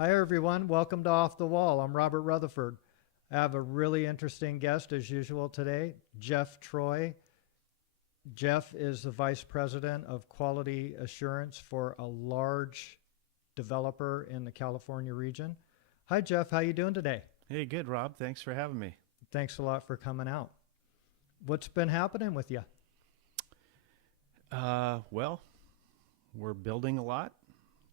Hi, everyone. Welcome to Off the Wall. I'm Robert Rutherford. I have a really interesting guest, as usual, today, Jeff Troy. Jeff is the Vice President of Quality Assurance for a large developer in the California region. Hi, Jeff. How you doing today? Hey, good, Rob. Thanks for having me. Thanks a lot for coming out. What's been happening with you? Well, we're building a lot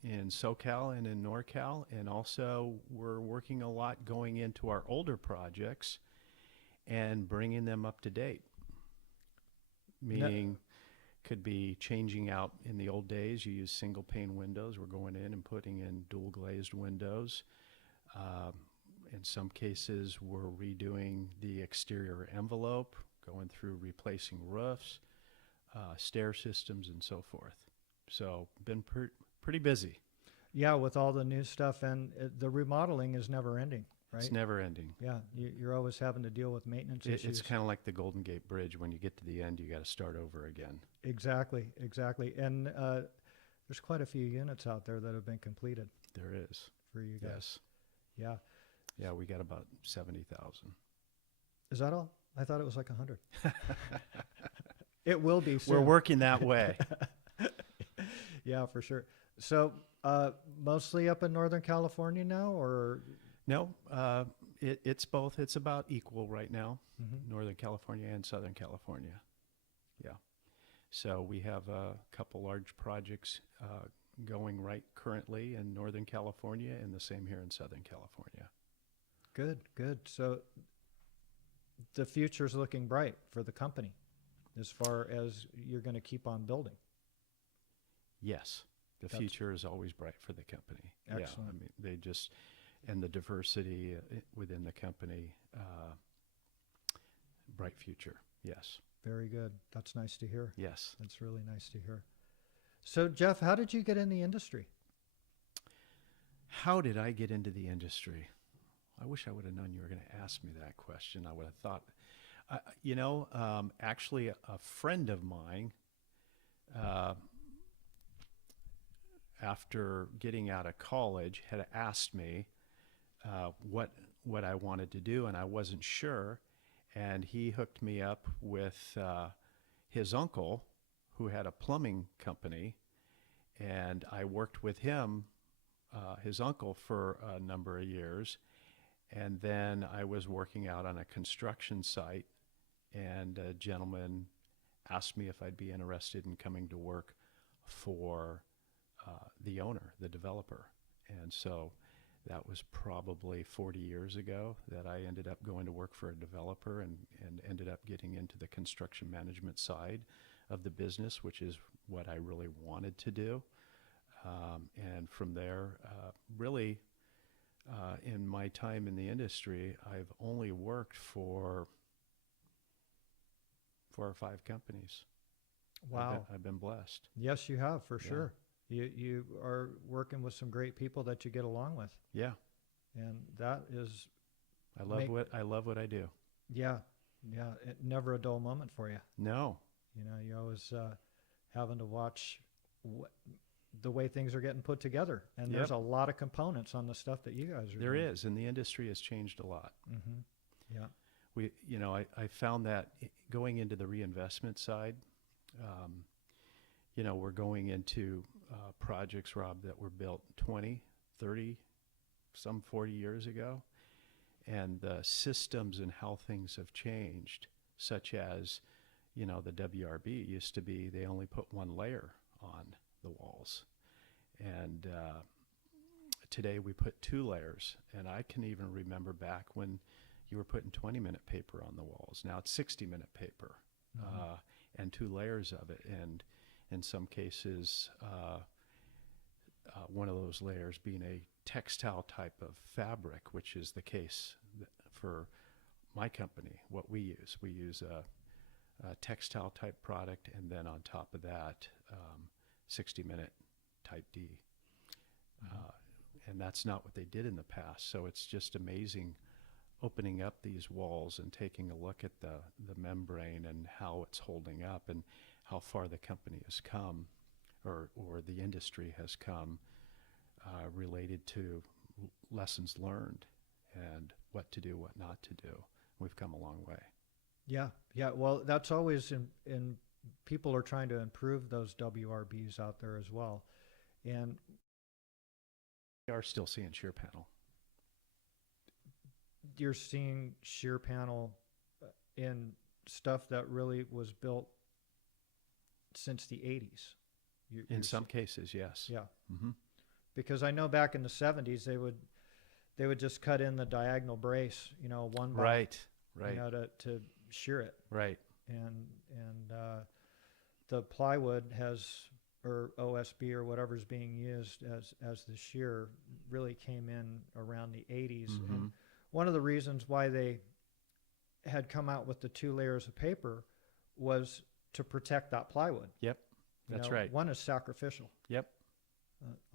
in SoCal and in NorCal, and also we're working a lot going into our older projects and bringing them up to date. Meaning, could be changing out in the old days, you use single pane windows. We're going in and putting in dual glazed windows. In some cases, we're redoing the exterior envelope, going through replacing roofs, stair systems, and so forth. So, been pretty busy. Yeah, with all the new stuff, and the remodeling is never ending, right? It's never ending. Yeah, you're always having to deal with maintenance issues. It's kind of like the Golden Gate Bridge. When you get to the end, you got to start over again. Exactly. And there's quite a few units out there that have been completed. There is. For you guys. Yes. Yeah. Yeah, we got about 70,000. Is that all? I thought it was like 100. It will be soon. We're working that way. Yeah, for sure. So mostly up in Northern California now, or? No, it's both. It's about equal right now, Northern California and Southern California. Yeah. So we have a couple large projects going right currently in Northern California, and the same here in Southern California. Good. So the future's looking bright for the company as far as you're going to keep on building. Yes. The future is always bright for the company. Excellent. Yeah, I mean, and the diversity within the company, bright future. Yes. Very good. That's nice to hear. Yes. That's really nice to hear. So, Jeff, how did you get in the industry? How did I get into the industry? I wish I would have known you were going to ask me that question. I would have thought, actually, a friend of mine, after getting out of college, had asked me what I wanted to do, and I wasn't sure. And he hooked me up with his uncle, who had a plumbing company, and I worked with him, his uncle, for a number of years. And then I was working out on a construction site, and a gentleman asked me if I'd be interested in coming to work for the owner, the developer. And so that was probably 40 years ago that I ended up going to work for a developer and ended up getting into the construction management side of the business, which is what I really wanted to do. And from there, really, in my time in the industry, I've only worked for 4 or 5 companies. Wow. I've been blessed. Yes, you have, for sure. You are working with some great people that you get along with. Yeah. And that is... I love what I do. Yeah. Never a dull moment for you. No. You're always having to watch the way things are getting put together. And there's a lot of components on the stuff that you guys are doing. There is, and the industry has changed a lot. Mm-hmm. Yeah. I found that going into the reinvestment side, we're going into projects, Rob, that were built 20, 30, some 40 years ago. And the systems and how things have changed, such as, the WRB used to be, they only put one layer on the walls. And today we put 2 layers. And I can even remember back when you were putting 20-minute paper on the walls. Now it's 60-minute paper, and 2 layers of it. And in some cases, one of those layers being a textile type of fabric, which is the case for my company. What we use a textile type product, and then on top of that, 60-minute type D. And that's not what they did in the past. So it's just amazing opening up these walls and taking a look at the membrane and how it's holding up and how far the company has come, or the industry has come, related to lessons learned and what to do, what not to do. We've come a long way. Yeah, yeah. Well, that's always in people are trying to improve those WRBs out there as well, and We are still seeing shear panel. you're seeing shear panel in stuff that really was built since the 80s. In some cases, yes. Yeah, Mm-hmm. because I know back in the 70s they would just cut in the diagonal brace, one by, Right, right, to shear it, right. and the plywood has, or OSB or whatever's being used as the shear really came in around the 80s. Mm-hmm. And one of the reasons why they had come out with the 2 layers of paper was to protect that plywood. Yep, that's right. One is sacrificial. Yep.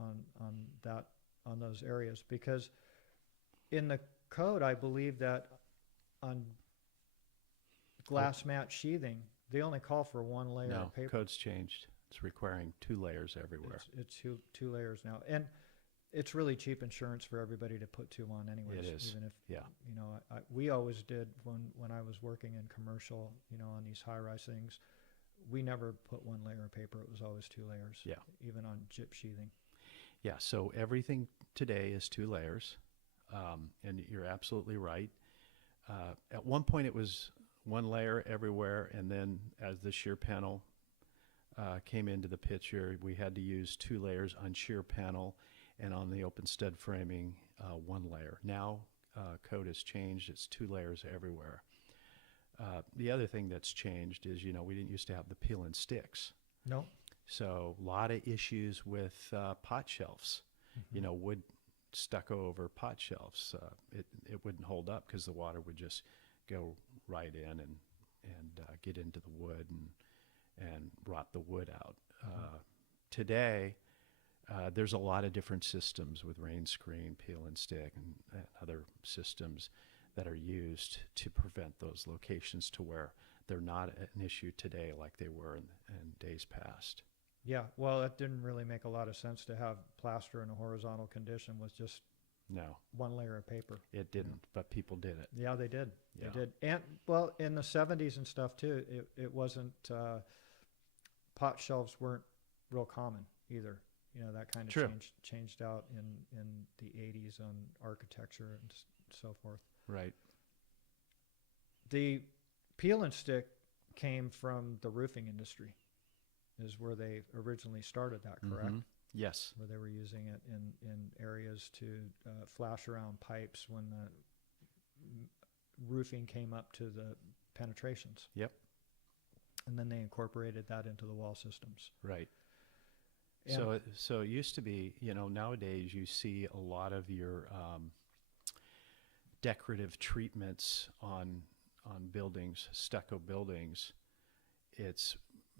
On those areas, because in the code I believe that on glass mat sheathing they only call for 1 layer No, of paper. code's changed. It's requiring 2 layers everywhere. It's two layers now, and it's really cheap insurance for everybody to put 2 on anyways. It is. Even if Yeah. we always did when I was working in commercial, on these high-rise things, we never put 1 layer of paper. It was always 2 layers. Yeah. Even on gyp sheathing. Yeah, so everything today is 2 layers, and you're absolutely right. At one point it was 1 layer everywhere, and then as the shear panel came into the picture, we had to use 2 layers on shear panel, and on the open stud framing, 1 layer. Now code has changed, it's 2 layers everywhere. The other thing that's changed is, we didn't used to have the peel and sticks. No. So a lot of issues with pot shelves, Mm-hmm. wood stucco over pot shelves. It wouldn't hold up because the water would just go right in and get into the wood and rot the wood out. Today, there's a lot of different systems with rain screen, peel and stick, and other systems that are used to prevent those locations to where they're not an issue today like they were in days past. Yeah, well, it didn't really make a lot of sense to have plaster in a horizontal condition with just No, 1 layer of paper. it didn't, but people did it. Yeah, they did. Yeah. They did. And, well, in the 70s and stuff, too, it wasn't, pot shelves weren't real common either. That kind of True. changed out in the 80s on architecture and so forth. Right. The peel and stick came from the roofing industry, is where they originally started that, correct? Mhm. Yes. Where they were using it in areas to flash around pipes when the roofing came up to the penetrations. Yep. And then they incorporated that into the wall systems. Right. And So it used to be, nowadays you see a lot of your decorative treatments on buildings, stucco buildings.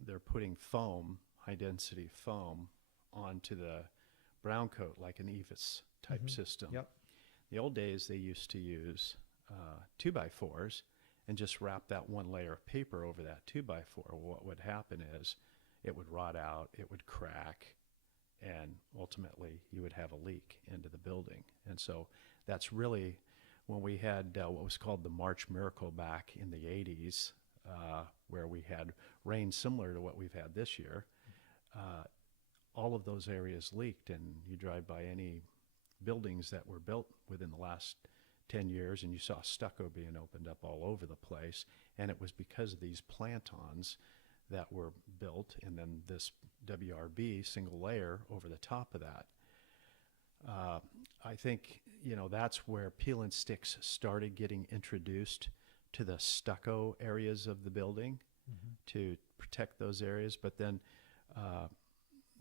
They're putting foam, high density foam, onto the brown coat like an Eifs type Mhm. system. Yep. The old days they used to use 2x4s and just wrap that 1 layer of paper over that 2x4. What would happen is it would rot out, it would crack, and ultimately you would have a leak into the building. And so that's really when we had what was called the March Miracle back in the 80s, where we had rain similar to what we've had this year. All of those areas leaked, and you drive by any buildings that were built within the last 10 years and you saw stucco being opened up all over the place, and it was because of these plantons that were built and then this WRB single layer over the top of that. I think that's where peel and sticks started getting introduced to the stucco areas of the building to protect those areas, but then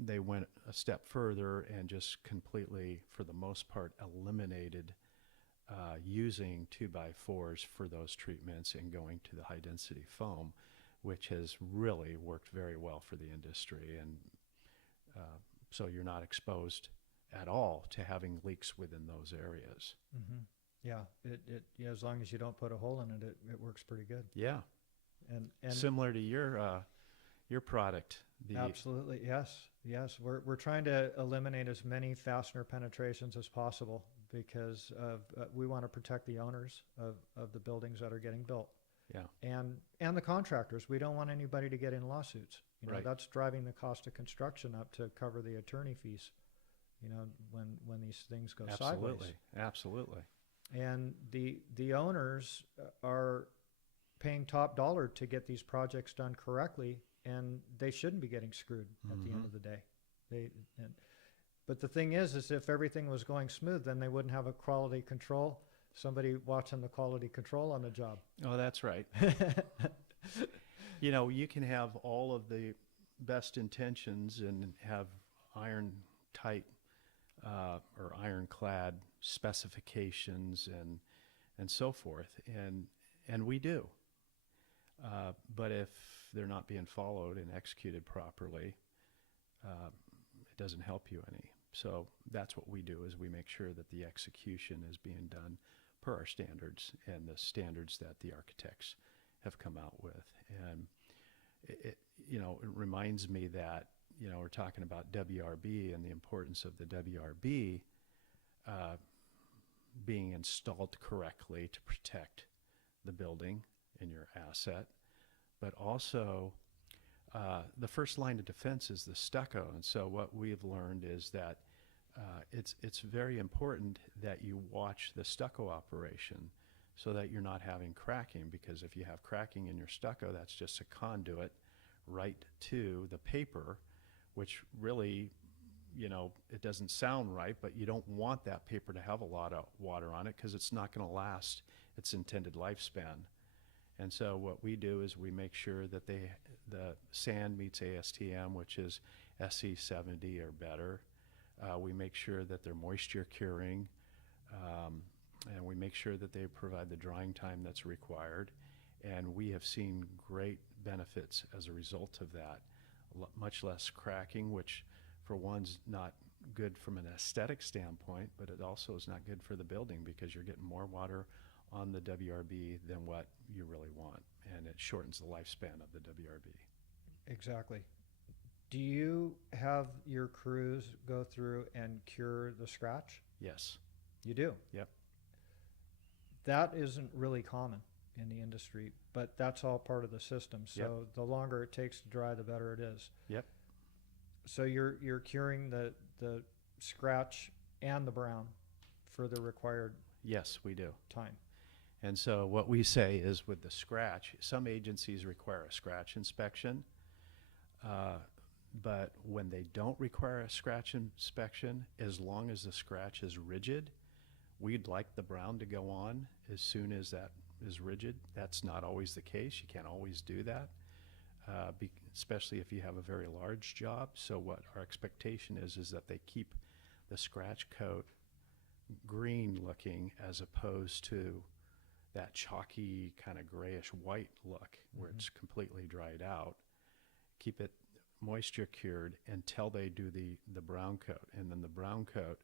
they went a step further and just completely, for the most part, eliminated using 2x4s for those treatments and going to the high density foam, which has really worked very well for the industry. And so you're not exposed at all to having leaks within those areas. Mm-hmm. Yeah, yeah, as long as you don't put a hole in it, it works pretty good. Yeah. And Similar to your your product. Absolutely, yes, yes. We're trying to eliminate as many fastener penetrations as possible because we want to protect the owners of the buildings that are getting built. Yeah. And the contractors. We don't want anybody to get in lawsuits. Right. That's driving the cost of construction up to cover the attorney fees. When these things go Absolutely. sideways. Absolutely. And the owners are paying top dollar to get these projects done correctly, and they shouldn't be getting screwed at the end of the day. But the thing is if everything was going smooth, then they wouldn't have a quality control, somebody watching the quality control on the job. Oh, that's right. You can have all of the best intentions and have iron tight or ironclad specifications and so forth, and we do. But if they're not being followed and executed properly, it doesn't help you any. So that's what we do, is we make sure that the execution is being done per our standards and the standards that the architects have come out with. And it reminds me that, we're talking about WRB and the importance of the WRB being installed correctly to protect the building and your asset. But also, the first line of defense is the stucco. And so what we've learned is that it's very important that you watch the stucco operation so that you're not having cracking, because if you have cracking in your stucco, that's just a conduit right to the paper, which really, it doesn't sound right, but you don't want that paper to have a lot of water on it because it's not going to last its intended lifespan. And so what we do is we make sure that the sand meets ASTM, which is SE 70 or better. We make sure that they're moisture curing, and we make sure that they provide the drying time that's required. And we have seen great benefits as a result of that. Much less cracking, which for one's not good from an aesthetic standpoint, but it also is not good for the building because you're getting more water on the WRB than what you really want, and it shortens the lifespan of the WRB. Exactly. Do you have your crews go through and cure the scratch? Yes. You do? Yep. That isn't really common in the industry, but that's all part of the system. So Yep. The longer it takes to dry, the better it is. Yep. So you're curing the scratch and the brown for the required Yes, we do. time. And so what we say is, with the scratch, some agencies require a scratch inspection, but when they don't require a scratch inspection, as long as the scratch is rigid, we'd like the brown to go on as soon as that is rigid. That's not always the case. You can't always do that, especially if you have a very large job. So what our expectation is that they keep the scratch coat green looking as opposed to that chalky kind of grayish white look where it's completely dried out. Keep it moisture cured until they do the brown coat. And then the brown coat,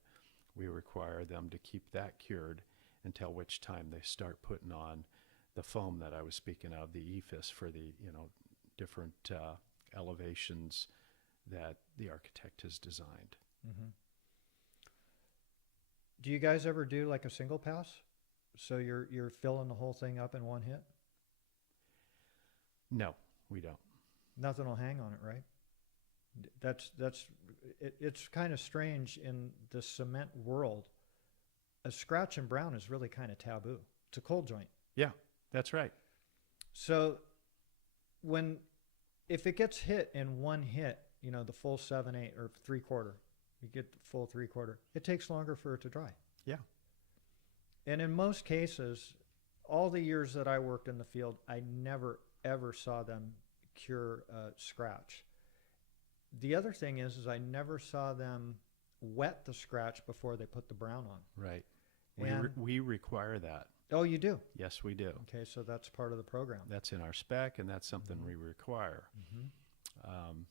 we require them to keep that cured until which time they start putting on the foam that I was speaking of, the Eifs, for the different elevations that the architect has designed. Mm-hmm. Do you guys ever do like a single pass? So you're filling the whole thing up in one hit? No, we don't. Nothing will hang on it, right? It's kind of strange in the cement world. A scratch and brown is really kind of taboo. It's a cold joint. Yeah, that's right. So if it gets hit in one hit, the full 7/8 or 3/4, you get the full 3/4, it takes longer for it to dry. Yeah. And in most cases, all the years that I worked in the field, I never, ever saw them cure a scratch. The other thing is I never saw them wet the scratch before they put the brown on. Right. And We require that. oh, you do? Yes, we do. Okay, so that's part of the program. That's in our spec, and that's something we require. Mm-hmm.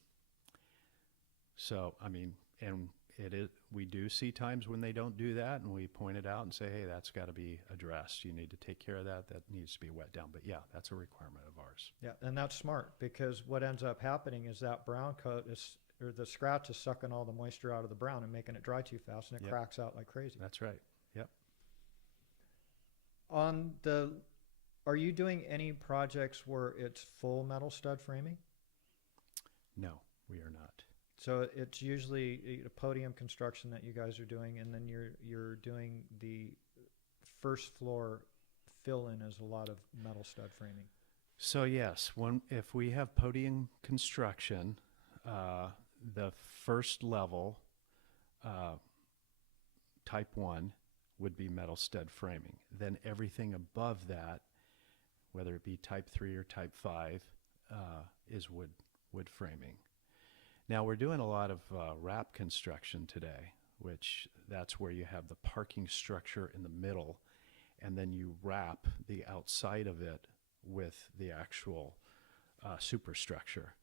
So, I mean, and it is, we do see times when they don't do that, and we point it out and say, hey, that's got to be addressed. You need to take care of that. That needs to be wet down. But yeah, that's a requirement of ours. Yeah, and that's smart, because what ends up happening is that brown coat is, or the scratch is sucking all the moisture out of the brown and making it dry too fast, and it Yep. cracks out like crazy. That's right. Yep. Are you doing any projects where it's full metal stud framing? No, we are not. So it's usually a podium construction that you guys are doing, and then you're doing the first floor fill in as a lot of metal stud framing. So yes, if we have podium construction, the first level, type 1, would be metal stud framing. Then everything above that, whether it be type 3 or type 5, is wood framing. Now we're doing a lot of wrap construction today, which that's where you have the parking structure in the middle, and then you wrap the outside of it with the actual superstructure.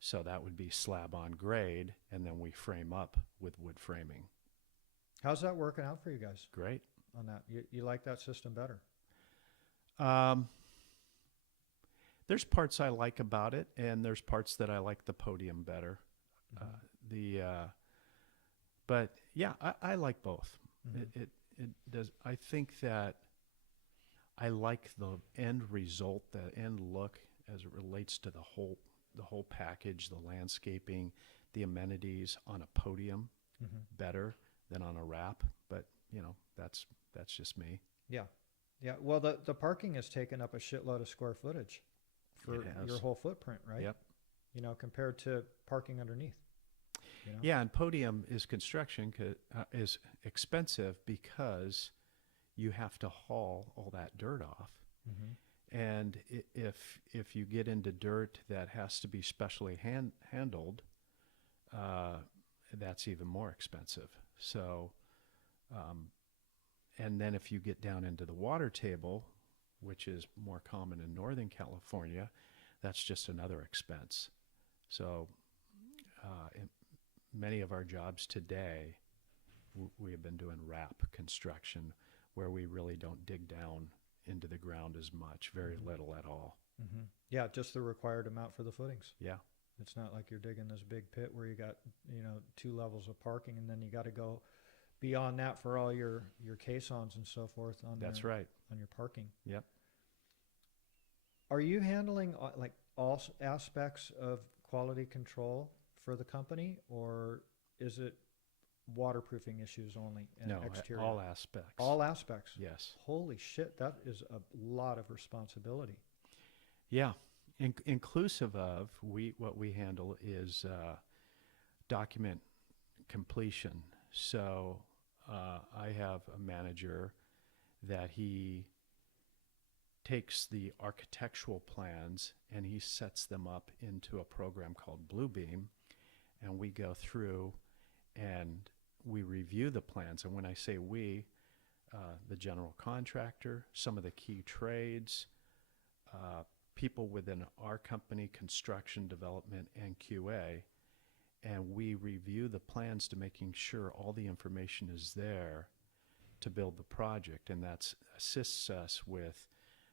So that would be slab on grade, and then we frame up with wood framing. How's that working out for you guys Great. on that? You like that system better? There's parts I like about it, and there's parts that I like the podium better. But yeah, I like both. Mm-hmm. It does. I think that I like the end result, the end look, as it relates to the whole package, the landscaping, the amenities on a podium better than on a wrap. But that's just me. Yeah. Well, the parking has taken up a shitload of square footage for your whole footprint, right? Yep. Compared to parking underneath. Yeah, and podium is is expensive because you have to haul all that dirt off. Mm-hmm. And if you get into dirt that has to be specially handled, that's even more expensive. So, and then if you get down into the water table, which is more common in Northern California, that's just another expense. So in many of our jobs today, we have been doing wrap construction, where we really don't dig down into the ground as much, very little at all. Mm-hmm. Yeah, just the required amount for the footings. Yeah. It's not like you're digging this big pit where you got 2 levels of parking, and then you got to go beyond that for all your caissons and so forth on right. on your parking. Yep. Are you handling like all aspects of quality control for the company, or is it waterproofing issues only and No, exterior? all aspects. All aspects. Yes. Holy shit, that is a lot of responsibility. Yeah. Inclusive of what we handle is document completion. So I have a manager that he takes the architectural plans and he sets them up into a program called Bluebeam, and we go through and we review the plans. And when I say we, the general contractor, some of the key trades, people within our company, construction, development, and QA, and we review the plans to making sure all the information is there to build the project, and that assists us with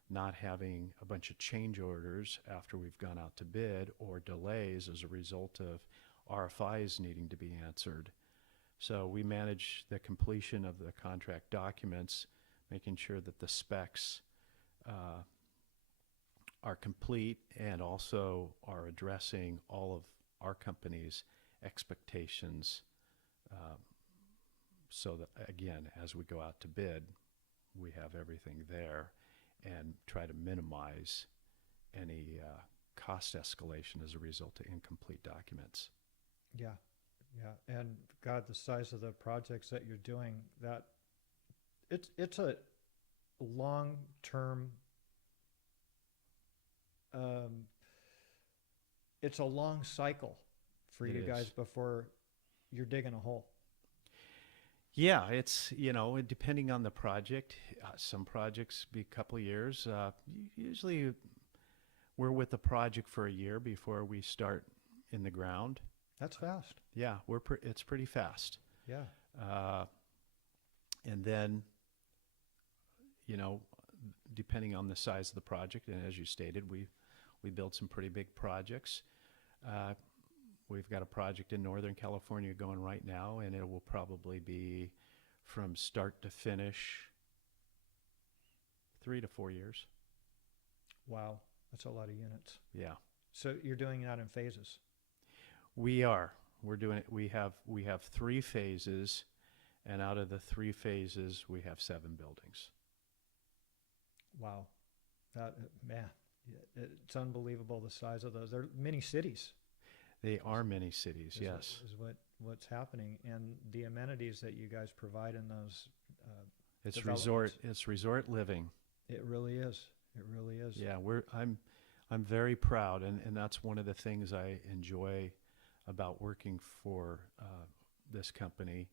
not having a bunch of change orders after we've gone out to bid, or delays as a result of RFIs needing to be answered. So we manage the completion of the contract documents, making sure that the specs are complete, and also are addressing all of our company's expectations, so that, again, as we go out to bid, we have everything there and try to minimize any cost escalation as a result of incomplete documents. Yeah. And God, the size of the projects that you're doing, that it's a long-term, it's a long cycle for you guys before you're digging a hole. Yeah, it's, depending on the project, some projects be a couple of years. Usually we're with the project for a year before we start in the ground. That's fast. Yeah, it's pretty fast. Yeah. Uh, and then, you know, depending on the size of the project, and as you stated, we build some pretty big projects. Uh, we've got a project in Northern California going right now, and it will probably be from start to finish 3 to 4 years. Wow, that's a lot of units. Yeah, So you're doing that in phases. we are. We're doing it. We have 3 phases, and out of the 3 phases, we have 7 buildings. Wow, that man, it's unbelievable the size of those. They're mini cities. They are many cities. Yes. Is what's happening, and the amenities that you guys provide in those. It's developments. resort living. It really is. It really is. Yeah, I'm very proud, and that's one of the things I enjoy about working for this company,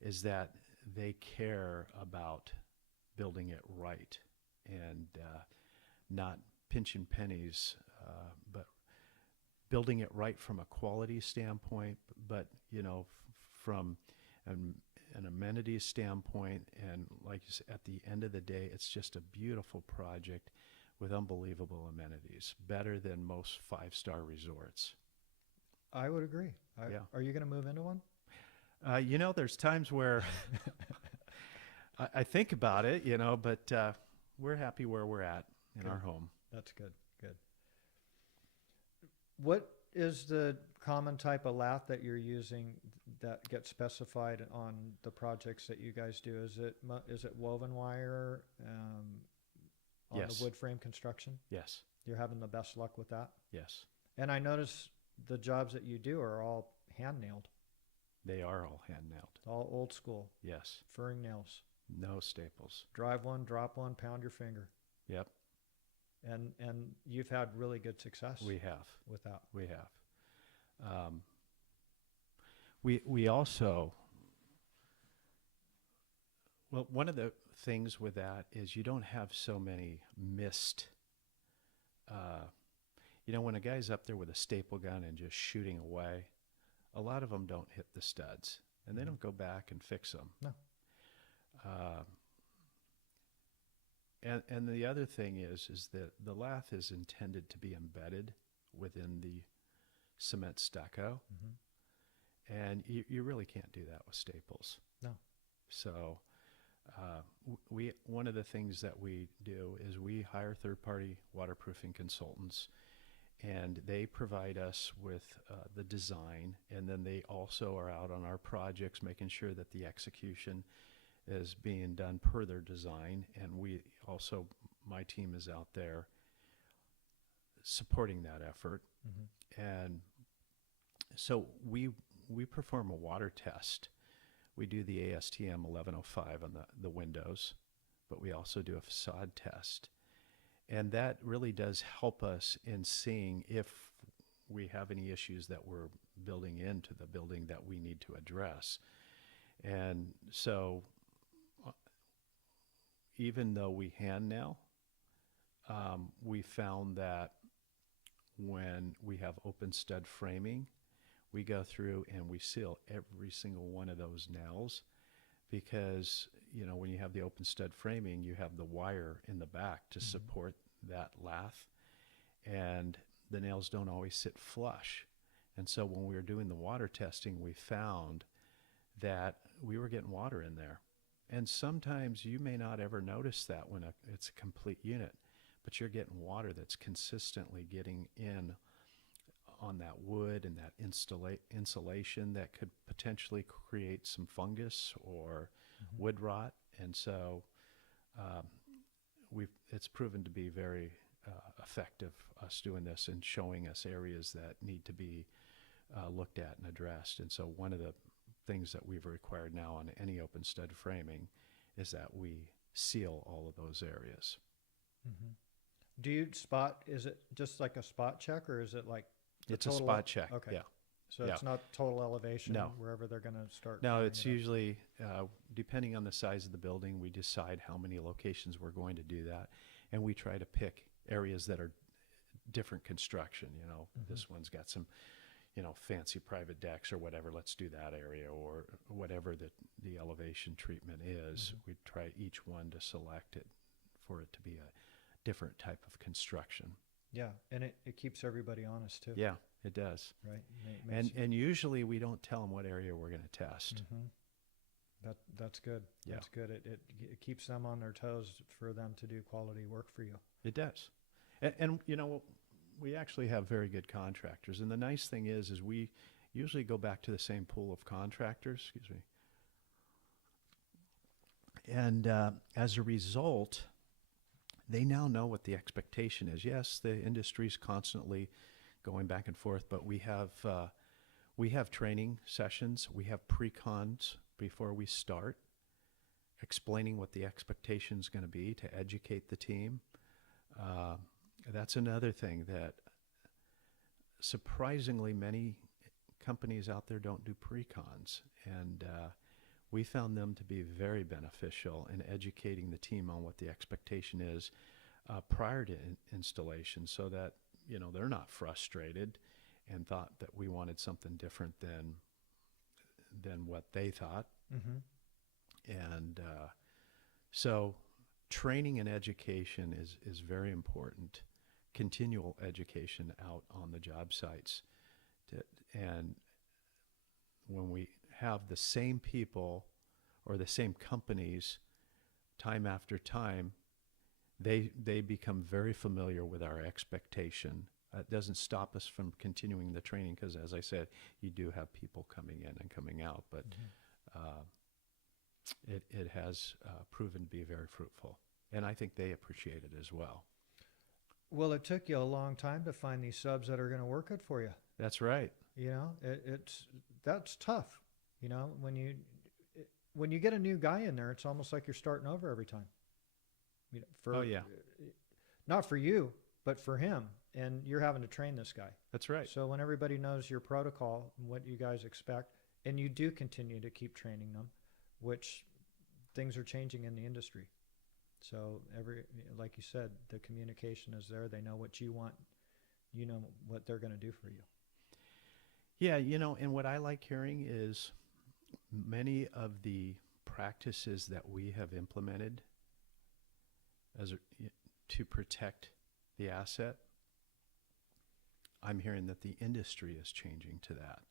is that they care about building it right and not pinching pennies, but building it right from a quality standpoint, but from an amenities standpoint, and like you said, at the end of the day, it's just a beautiful project with unbelievable amenities, better than most 5-star resorts. I would agree. Yeah. Are you going to move into one? There's times where I think about it, but we're happy where we're at in our home. That's good. Good. What is the common type of lath that you're using that gets specified on the projects that you guys do? Is it woven wire on Yes. the wood frame construction? Yes. You're having the best luck with that? Yes. And I notice the jobs that you do are all hand nailed, They are all hand nailed. all old school, Yes. furring nails. No staples. Drive one, drop one, pound your finger. Yep. And you've had really good success We have. with that. We have. We also, well, one of the things with that is you don't have so many missed, when a guy's up there with a staple gun and just shooting away, a lot of them don't hit the studs, and they don't go back and fix them. No. And the other thing is that the lath is intended to be embedded within the cement stucco, and you really can't do that with staples. No. So one of the things that we do is we hire third-party waterproofing consultants, and they provide us with the design, and then they also are out on our projects making sure that the execution is being done per their design, and my team is out there supporting that effort. And so we perform a water test. We do the ASTM 1105 on the windows, but we also do a facade test. And that really does help us in seeing if we have any issues that we're building into the building that we need to address. And so even though we hand nail, we found that when we have open stud framing, we go through and we seal every single one of those nails, because when you have the open stud framing, you have the wire in the back to support that lath, and the nails don't always sit flush. And so when we were doing the water testing, we found that we were getting water in there. And sometimes you may not ever notice that when it's a complete unit, but you're getting water that's consistently getting in on that wood and that insulation that could potentially create some fungus or wood rot. And so it's proven to be very effective, us doing this and showing us areas that need to be looked at and addressed. And so one of the things that we've required now on any open stud framing is that we seal all of those areas. Do you is it just like a spot check, or is it like It's a spot check. Okay. Yeah. So it's not total elevation No. wherever they're going to start? No, clearing it's it up? usually, depending on the size of the building, we decide how many locations we're going to do that. And we try to pick areas that are different construction. This one's got some, fancy private decks or whatever, let's do that area, or whatever the elevation treatment is. We try each one to select it for it to be a different type of construction. Yeah, and it keeps everybody honest too. Yeah, it does. Right. And usually we don't tell them what area we're going to test. That's good. Yeah. That's good. It keeps them on their toes for them to do quality work for you. It does. And we actually have very good contractors. And the nice thing is we usually go back to the same pool of contractors. Excuse me. And as a result, they now know what the expectation is. Yes, the industry's constantly going back and forth, but we have training sessions. We have pre-cons before we start, explaining what the expectation is going to be to educate the team. That's another thing that surprisingly many companies out there don't do pre-cons, and we found them to be very beneficial in educating the team on what the expectation is prior to installation, so that they're not frustrated and thought that we wanted something different than what they thought. And so training and education is very important. Continual education out on the job sites. And when we have the same people or the same companies time after time, they become very familiar with our expectation. It doesn't stop us from continuing the training because, as I said, you do have people coming in and coming out, but it has proven to be very fruitful. And I think they appreciate it as well. Well, it took you a long time to find these subs that are going to work it for you. That's right. That's tough. When you get a new guy in there, it's almost like you're starting over every time. Not for you, but for him. And you're having to train this guy. That's right. So when everybody knows your protocol and what you guys expect, and you do continue to keep training them, which things are changing in the industry. So like you said, the communication is there. They know what you want. You know what they're going to do for you. Yeah, and what I like hearing is many of the practices that we have implemented to protect the asset, I'm hearing that the industry is changing to that.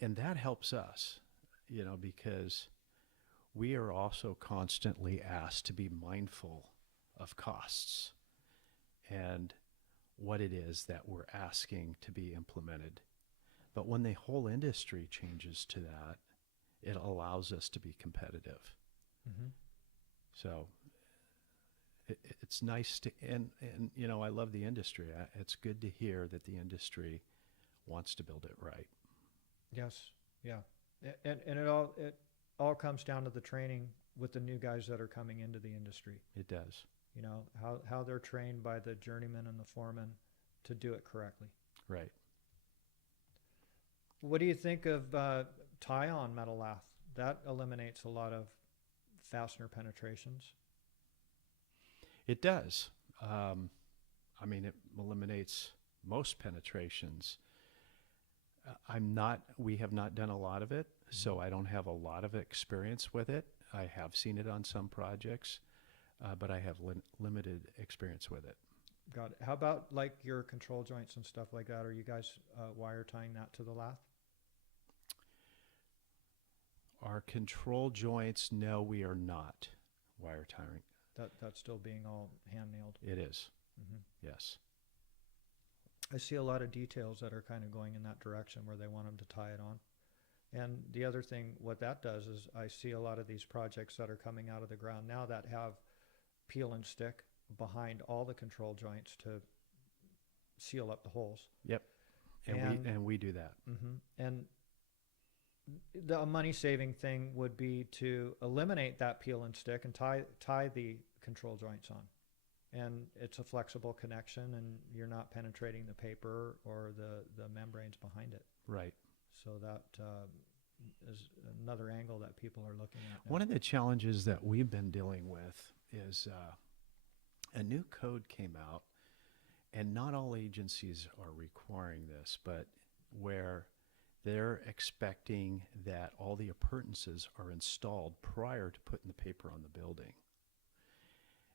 And that helps us, because we are also constantly asked to be mindful of costs and what it is that we're asking to be implemented. But when the whole industry changes to that, it allows us to be competitive. So it's nice to, and I love the industry. It's good to hear that the industry wants to build it right. Yes, yeah, and it all comes down to the training with the new guys that are coming into the industry. It does. How they're trained by the journeyman and the foreman to do it correctly. Right. What do you think of tie-on metal lath? That eliminates a lot of fastener penetrations. It does. It eliminates most penetrations. We have not done a lot of it, so I don't have a lot of experience with it. I have seen it on some projects, but I have limited experience with it. Got it. How about like your control joints and stuff like that? Are you guys wire tying that to the lath? Our control joints, no, we are not wire tying. That's still being all hand nailed. It is. Yes. I see a lot of details that are kind of going in that direction where they want them to tie it on. And the other thing, what that does is I see a lot of these projects that are coming out of the ground now that have peel and stick behind all the control joints to seal up the holes. Yep. And we do that. And the money-saving thing would be to eliminate that peel and stick and tie the control joints on. And it's a flexible connection, and you're not penetrating the paper or the membranes behind it. Right. So that is another angle that people are looking at now. One of the challenges that we've been dealing with is a new code came out, and not all agencies are requiring this, but where they're expecting that all the appurtenances are installed prior to putting the paper on the building.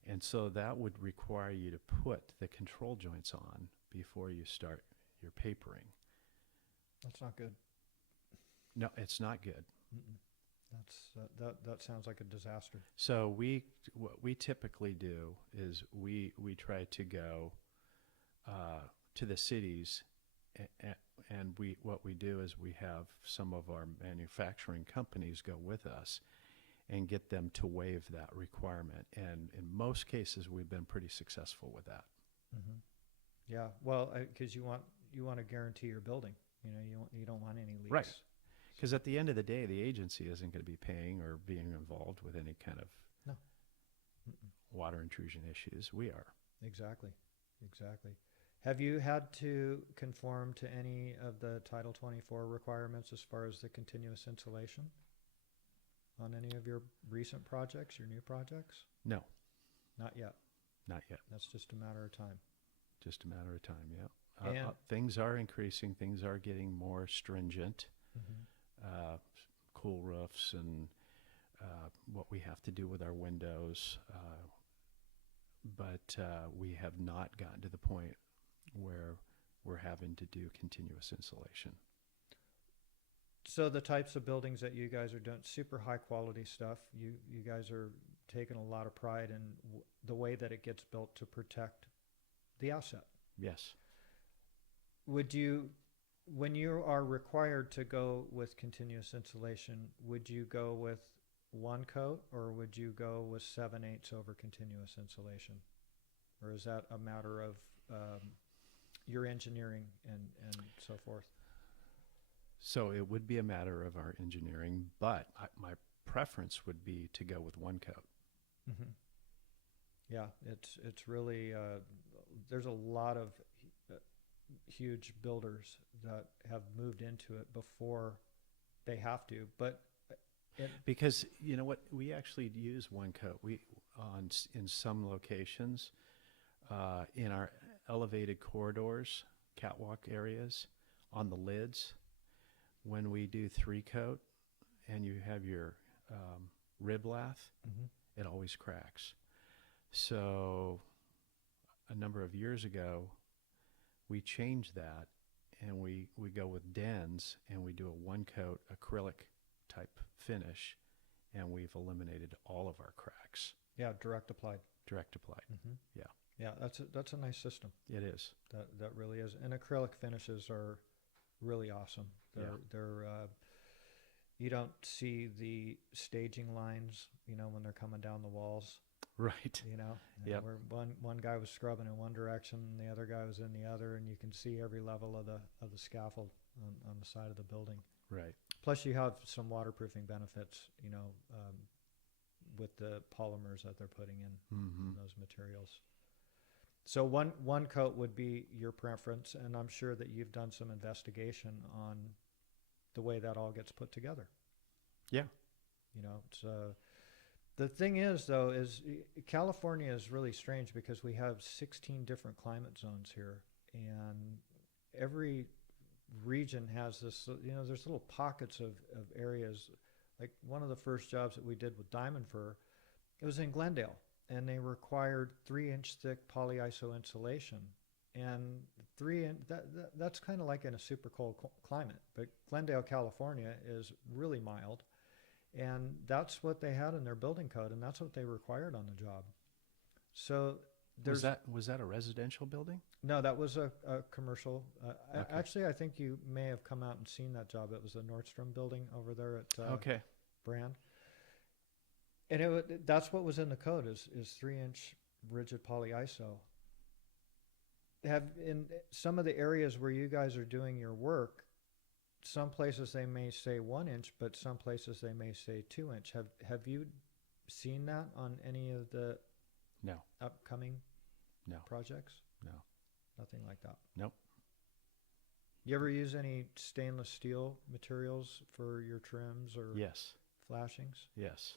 And so that would require you to put the control joints on before you start your papering. That's not good. No, it's not good. Mm-mm. That sounds like a disaster. So what we typically do is we try to go to the cities, and what we do is we have some of our manufacturing companies go with us and get them to waive that requirement. And in most cases, we've been pretty successful with that. Mm-hmm. Yeah, well, because you want to guarantee your building. You don't want any leaks. Right. Because at the end of the day, the agency isn't going to be paying or being involved with any kind of No. water intrusion issues. We are. Exactly. Have you had to conform to any of the Title 24 requirements as far as the continuous insulation on any of your recent projects, your new projects? No, Not yet. not yet. That's just a matter of time. Just a matter of time, yeah. And Things are increasing. Things are getting more stringent. Cool roofs and what we have to do with our windows. But we have not gotten to the point where we're having to do continuous insulation. So the types of buildings that you guys are doing, super high quality stuff. You guys are taking a lot of pride in the way that it gets built to protect the asset. Yes. Would you, when you are required to go with continuous insulation, would you go with one coat or would you go with 7/8 over continuous insulation? Or is that a matter of your engineering and so forth? So it would be a matter of our engineering, but my preference would be to go with one coat. Mm-hmm. Yeah, it's really, there's a lot of huge builders that have moved into it before they have to, but because you know what, we actually use one coat. In some locations, in our elevated corridors, catwalk areas, on the lids, when we do 3-coat and you have your rib lath, it always cracks. So a number of years ago, we changed that and we go with dens and we do a 1-coat acrylic type finish, and we've eliminated all of our cracks. Yeah, direct applied. Yeah. Yeah, that's a nice system. It is. That really is. And acrylic finishes are really awesome. They're you don't see the staging lines, when they're coming down the walls. Right. Where one guy was scrubbing in one direction and the other guy was in the other, and you can see every level of the scaffold on the side of the building. Right. Plus, you have some waterproofing benefits, with the polymers that they're putting in those materials. So one coat would be your preference, and I'm sure that you've done some investigation on the way that all gets put together. Yeah. It's the thing is, though, is California is really strange because we have 16 different climate zones here, and every region has this, there's little pockets of areas. Like one of the first jobs that we did with diamond fir, it was in Glendale, and they required 3-inch thick polyiso insulation. And that's kind of like in a super cold climate, but Glendale, California is really mild. And that's what they had in their building code, and that's what they required on the job. So was that a residential building? No, that was a commercial. Okay. Actually, I think you may have come out and seen that job. It was a Nordstrom building over there at Brand. And that's what was in the code is 3-inch rigid polyiso. In some of the areas where you guys are doing your work, some places they may say 1-inch, but some places they may say 2-inch. Have you seen that on any of the upcoming projects? No. Nothing like that? Nope. You ever use any stainless steel materials for your trims or Yes. flashings? Yes.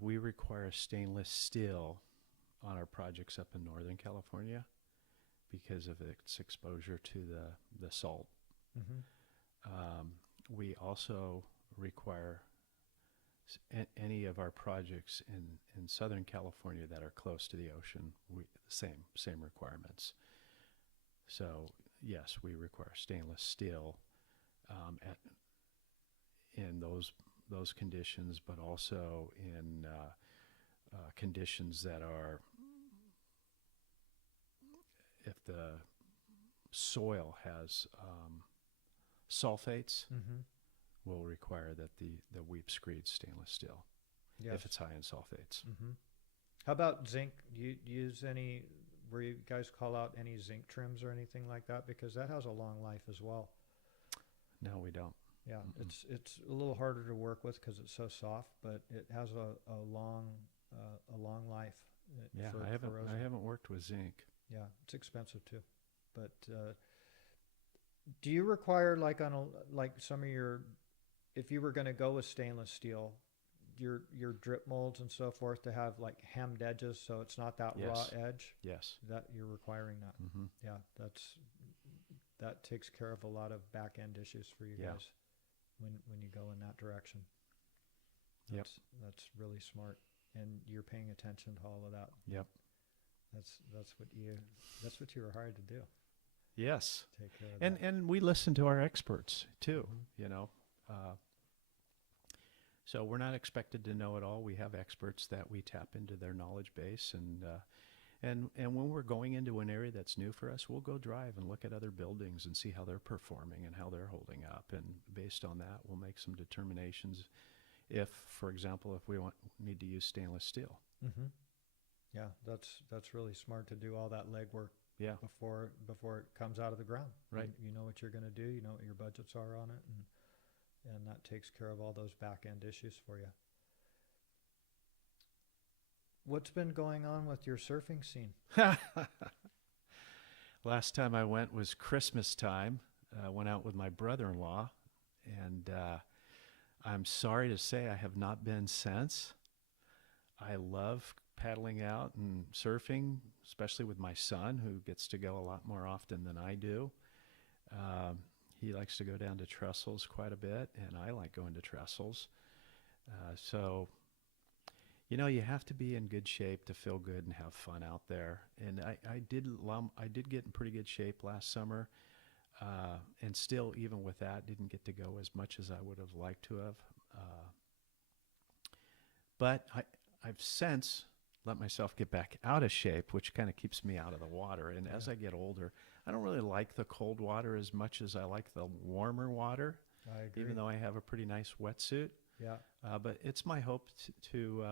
We require stainless steel on our projects up in Northern California. because of its exposure to the salt. Mm-hmm. We also require any of our projects in Southern California that are close to the ocean, same requirements. So yes, we require stainless steel in those conditions, but also in conditions that are, if the soil has sulfates, Mm-hmm. we'll require that the weep screeds stainless steel Yes. if it's high in sulfates. Mm-hmm. How about zinc? Do you use any, where you guys call out any zinc trims or anything like that? Because that has a long life as well. No, we don't. Yeah, Mm-mm. it's a little harder to work with because it's so soft, but it has a long life. Yeah, for I corrosion. haven't worked with zinc. Yeah, it's expensive too. But do you require like like some of your, if you were going to go with stainless steel, your drip molds and so forth to have like hemmed edges so it's not that raw Yes. edge? Yes. That you're requiring that. Mm-hmm. Yeah, that takes care of a lot of back end issues for you Yeah. guys when you go in that direction. Yep. That's really smart, and you're paying attention to all of that. Yep. That's what you were hired to do. Yes. Take care of that. And we listen to our experts too. Mhm. You know, so we're not expected to know it all. We have experts that we tap into their knowledge base, and when we're going into an area that's new for us, we'll go drive and look at other buildings and see how they're performing and how they're holding up. And based on that, we'll make some determinations. If, for example, if we need to use stainless steel. Mm-hmm. Yeah, that's really smart to do all that legwork Yeah. before it comes out of the ground. Right. You know what you're going to do. You know what your budgets are on it, and that takes care of all those back end issues for you. What's been going on with your surfing scene? Last time I went was Christmas time. Went out with my brother-in-law, and I'm sorry to say I have not been since. I love paddling out and surfing, especially with my son, who gets to go a lot more often than I do. He likes to go down to Trestles quite a bit, and I like going to Trestles. So, you know, you have to be in good shape to feel good and have fun out there. And I did get in pretty good shape last summer, and still, even with that, didn't get to go as much as I would have liked to have. But I've since let myself get back out of shape, which kind of keeps me out of the water. And as I get older, I don't really like the cold water as much as I like the warmer water, I agree. even though I have a pretty nice wetsuit. Yeah. But it's my hope to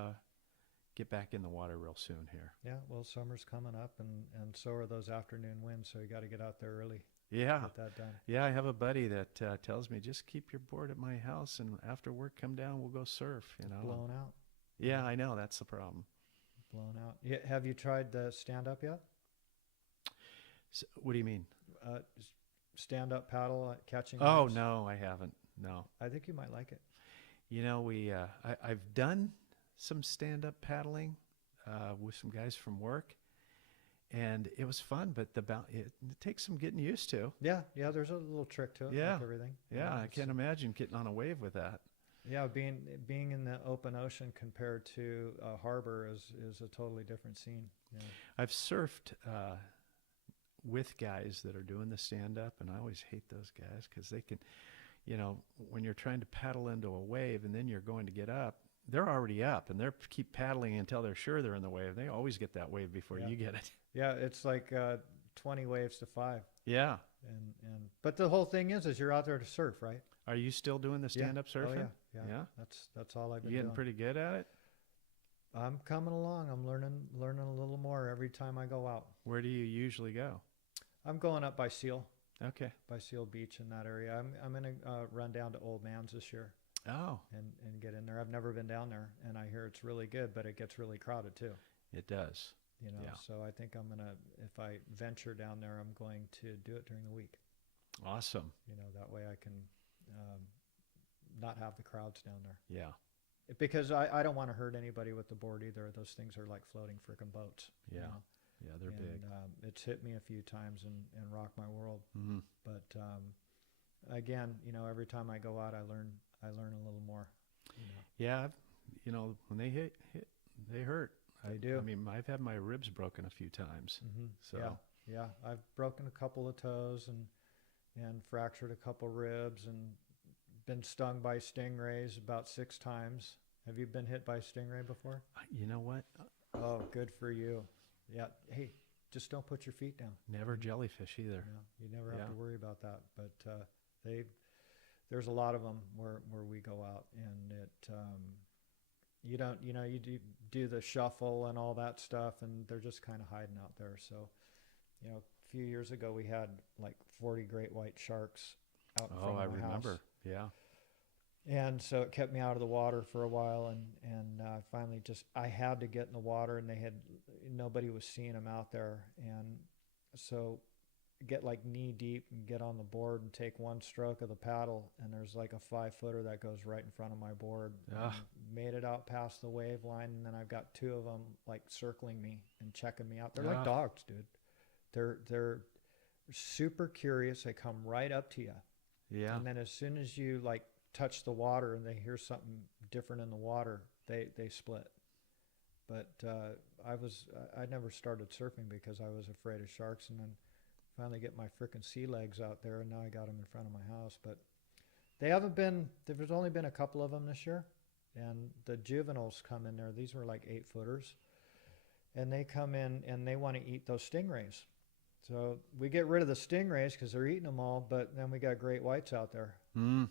get back in the water real soon here. Yeah. Well, summer's coming up, and so are those afternoon winds. So you got to get out there early. Yeah. Get that done. Yeah, I have a buddy that tells me, just keep your board at my house, and after work, come down, we'll go surf, you know. Blown out. Yeah, I know. That's the problem. Blown out. Yeah, have you tried the stand up yet? So, what do you mean? Stand up paddle catching. Oh, waves? no, I haven't. No. I think you might like it. You know, I've done some stand-up paddling with some guys from work, and it was fun, but it takes some getting used to. Yeah. There's a little trick to it. Yeah. Like everything. Yeah, I it's- can't imagine getting on a wave with that. Yeah, being in the open ocean compared to a harbor is a totally different scene. Yeah. I've surfed with guys that are doing the stand-up, and I always hate those guys because they can, you know, when you're trying to paddle into a wave and then you're going to get up, they're already up, and they keep paddling until they're sure they're in the wave. They always get that wave before Yeah. you get it. Yeah, it's like 20 waves to 5. Yeah. But the whole thing is you're out there to surf, right? Are you still doing the stand-up surfing? Oh, yeah. Yeah? That's all I've You been getting doing. pretty good at it? I'm coming along. I'm learning a little more every time I go out. Where do you usually go? I'm going up by Seal Beach in that area. I'm gonna run down to Old Man's this year Oh, and get in there. I've never been down there, and I hear it's really good, but it gets really crowded too. it does. You know, Yeah. so I think I'm gonna, if I venture down there, I'm going to do it during the week. Awesome. You know, that way I can not have the crowds down there. Yeah. Because I don't want to hurt anybody with the board either. Those things are like floating frickin' boats. you Yeah. know. Yeah, they're and, big. It's hit me a few times and rocked my world. Mm-hmm. But again, every time I go out, I learn a little more. Yeah, when they hit, they hurt. They do. I mean, I've had my ribs broken a few times. So Yeah. I've broken a couple of toes and fractured a couple ribs and been stung by stingrays about 6 times. Have you been hit by a stingray before? you know what? Oh, good for you. Yeah. Hey, just don't put your feet down. Never jellyfish either. You never have Yeah. to worry about that. But there's a lot of them where we go out, and you don't, you do the shuffle and all that stuff, and they're just kind of hiding out there. So, a few years ago we had like 40 great white sharks out in front of my I remember. house. Yeah. And so it kept me out of the water for a while, and finally I had to get in the water, and nobody was seeing them out there, and so get like knee deep and get on the board and take one stroke of the paddle, and there's like a 5-footer that goes right in front of my board. Made it out past the wave line, and then I've got 2 of them like circling me and checking me out. They're like dogs, dude. They're super curious. They come right up to you. Yeah. And then as soon as you like touch the water and they hear something different in the water, they split. But I never started surfing because I was afraid of sharks, and then finally get my frickin' sea legs out there, and now I got them in front of my house. But there's only been a couple of them this year, and the juveniles come in there. These were like 8-footers, and they come in and they want to eat those stingrays. So we get rid of the stingrays because they're eating them all, but then we got great whites out there.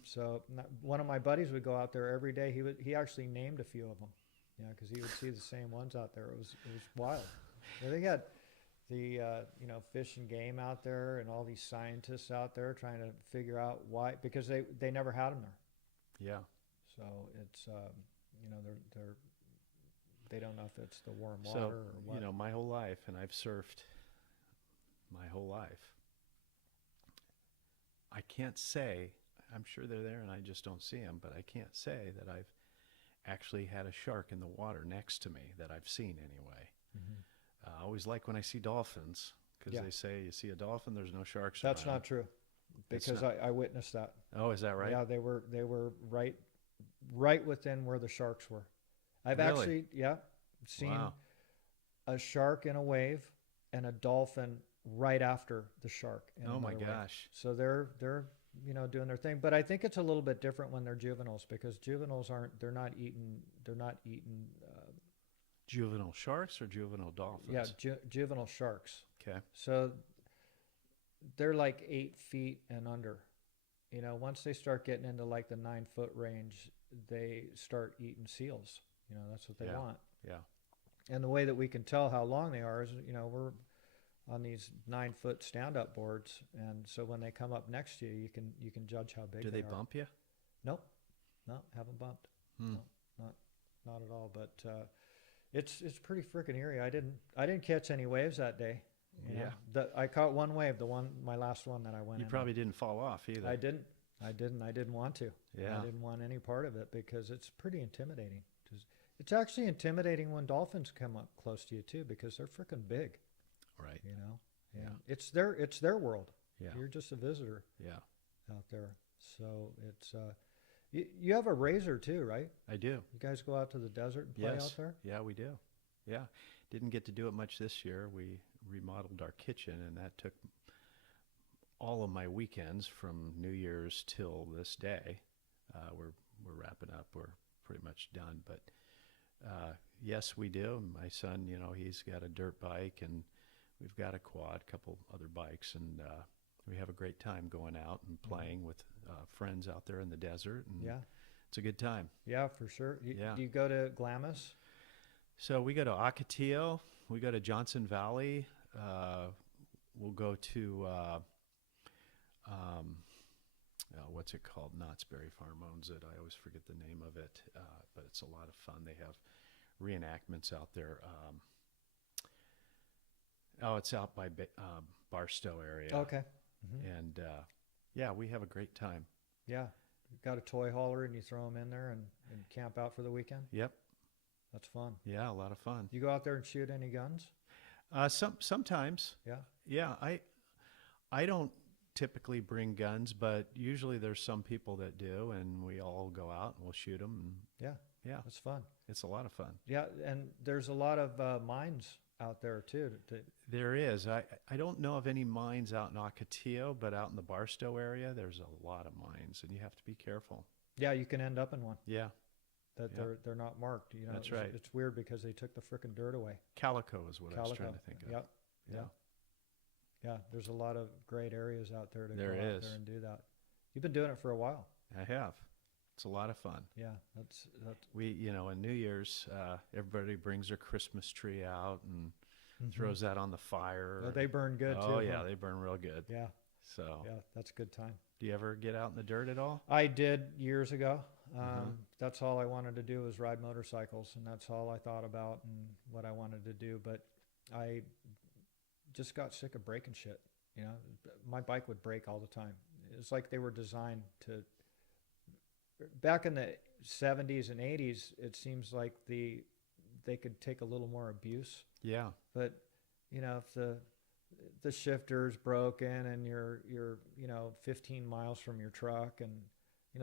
So one of my buddies would go out there every day. He actually named a few of them, because he would see the same ones out there. It was wild. They got the Fish and Game out there, and all these scientists out there trying to figure out why, because they never had them there. Yeah. So it's they don't know if it's the warm water or what. My whole life, and I've surfed my whole life, I can't say, I'm sure they're there and I just don't see them, but I can't say that I've actually had a shark in the water next to me that I've seen anyway. I always like when I see dolphins, because they say you see a dolphin, there's no sharks around. That's not true, because I witnessed that. Oh, is that right? Yeah, they were right within where the sharks were. I've actually seen a shark in a wave and a dolphin right after the shark. Oh my gosh. So they're doing their thing, but I think it's a little bit different when they're juveniles, because juveniles they're not eating juvenile sharks or juvenile dolphins? Yeah, juvenile sharks. Okay. So they're like 8 feet and under. Once they start getting into like the 9-foot range, they start eating seals. That's what they want. Yeah. And the way that we can tell how long they are is, we're on these 9-foot stand-up boards, and so when they come up next to you, you can judge how big. Do they are. bump you? Nope. No, haven't bumped. No, not at all. But it's pretty freaking eerie. I didn't catch any waves that day. I caught one wave, my last one that I went in. You probably didn't fall off either. I didn't want to. Yeah. I didn't want any part of it, because it's pretty intimidating. It's actually intimidating when dolphins come up close to you too, because they're freaking big. Right. And it's their world. Yeah. You're just a visitor. Yeah. Out there. So it's you have a razor too, right? I do. You guys go out to the desert and play out there? Yeah, we do. Yeah. Didn't get to do it much this year. We remodeled our kitchen, and that took all of my weekends from New Year's till this day. We're wrapping up. We're pretty much done. But yes, we do. My son, he's got a dirt bike, and we've got a quad, a couple other bikes, and we have a great time going out and playing with friends out there in the desert. And it's a good time. Yeah, for sure. Do you go to Glamis? So we go to Ocotillo. We go to Johnson Valley. We'll go to what's it called? Knott's Berry Farm owns it. I always forget the name of it, but it's a lot of fun. They have reenactments out there. It's out by Barstow area. Okay. And we have a great time. Yeah. You've got a toy hauler, and you throw them in there and camp out for the weekend? Yep. That's fun. Yeah, a lot of fun. You go out there and shoot any guns? Sometimes. Yeah. Yeah, I don't typically bring guns, but usually there's some people that do, and we all go out and we'll shoot them. And Yeah. yeah, That's fun. it's a lot of fun. Yeah. And there's a lot of mines out there too. There is. I don't know of any mines out in Ocotillo, but out in the Barstow area, there's a lot of mines, and you have to be careful. Yeah, you can end up in one Yeah, that Yep. they're not marked. You know, That's right. It's weird because they took the frickin' dirt away. Calico is what I was trying Calico. to think of. Yep. Yeah. Yeah. There's a lot of great areas out there to There go out is. there and do that. You've been doing it for a while. I have. It's a lot of fun. Yeah. That's In New Year's, everybody brings their Christmas tree out and mhm. throws that on the fire. Oh, they burn good too. Oh, yeah, huh? they burn real good. Yeah. So, Yeah. That's a good time. do you ever get out in the dirt at all? I did years ago. Mhm. That's all I wanted to do was ride motorcycles, and that's all I thought about and what I wanted to do. But I just got sick of breaking shit. You know, my bike would break all the time. It's like they were designed to. Back in the 70s and 80s, it seems like they could take a little more abuse. Yeah. But you know, if the shifter's broken and you're 15 miles from your truck and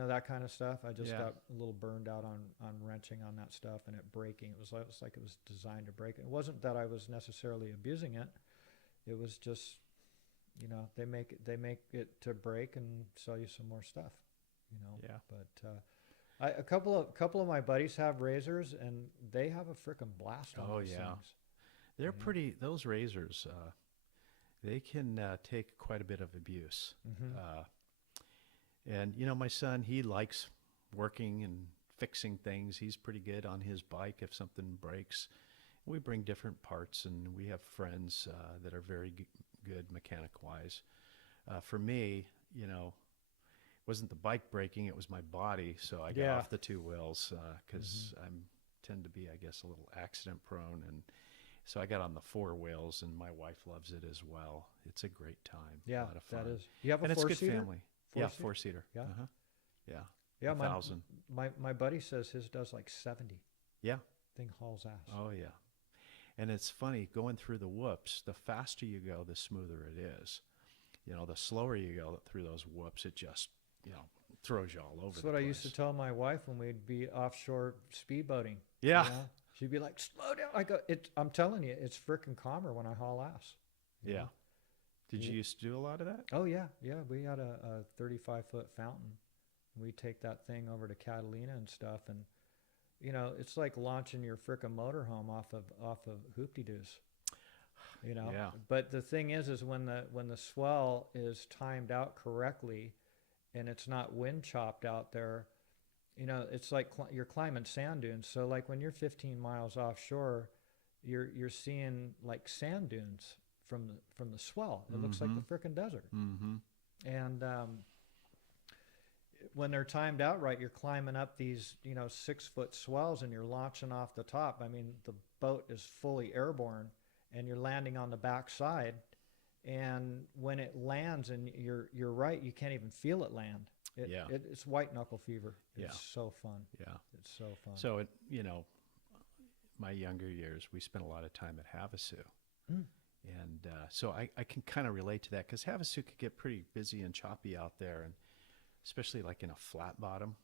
that kind of stuff, I just Yeah. got a little burned out on wrenching on that stuff and it breaking. It was like it was designed to break. It wasn't that I was necessarily abusing it. It was just they make it to break and sell you some more stuff. Yeah. But a couple of my buddies have razors and they have a frickin' blast on Oh, those yeah. things. They're Yeah. pretty, those razors, they can take quite a bit of abuse. Mhm. And my son, he likes working and fixing things. He's pretty good on his bike if something breaks. We bring different parts, and we have friends that are very good mechanic-wise. For me, it wasn't the bike breaking, it was my body. So I got Yeah. off the two wheels because I tend to be, I guess, a little accident prone. And so I got on the four wheels, and my wife loves it as well. It's a great time. Yeah, a lot of fun. that is. You have a And it's good four-seater? family. Yeah, Four-seater? four-seater. Yeah. Uh-huh. Yeah. Yeah, 1,000. my buddy says his does like 70. Yeah. Thing hauls ass. Oh, yeah. And it's funny, going through the whoops, the faster you go, the smoother it is. The slower you go through those whoops, it just, throws you all over That's the what place. I used to tell my wife when we'd be offshore speedboating. Yeah. She'd be like, "Slow down." I go, I'm telling you, it's frickin' calmer when I haul ass. you Yeah. know? Did you Yeah. used to do a lot of that? Oh yeah, yeah. We had a 35-foot fountain. We take that thing over to Catalina and stuff, and it's like launching your frickin' motorhome off of hoopty-doos. Yeah. But the thing is when the swell is timed out correctly, and it's not wind chopped out there, it's like you're climbing sand dunes. So like when you're 15 miles offshore, you're seeing like sand dunes from the swell. It looks like the frickin' desert. Mm-hmm. And when they're timed out right, you're climbing up these 6-foot swells and you're launching off the top. I mean, the boat is fully airborne, and you're landing on the back side. And when it lands, and you're right, you can't even feel it land. It's white knuckle fever. It's so fun. Yeah. It's so fun. So, my younger years, we spent a lot of time at Havasu. Mm. And so I can kind of relate to that, because Havasu could get pretty busy and choppy out there, and especially like in a flat bottom.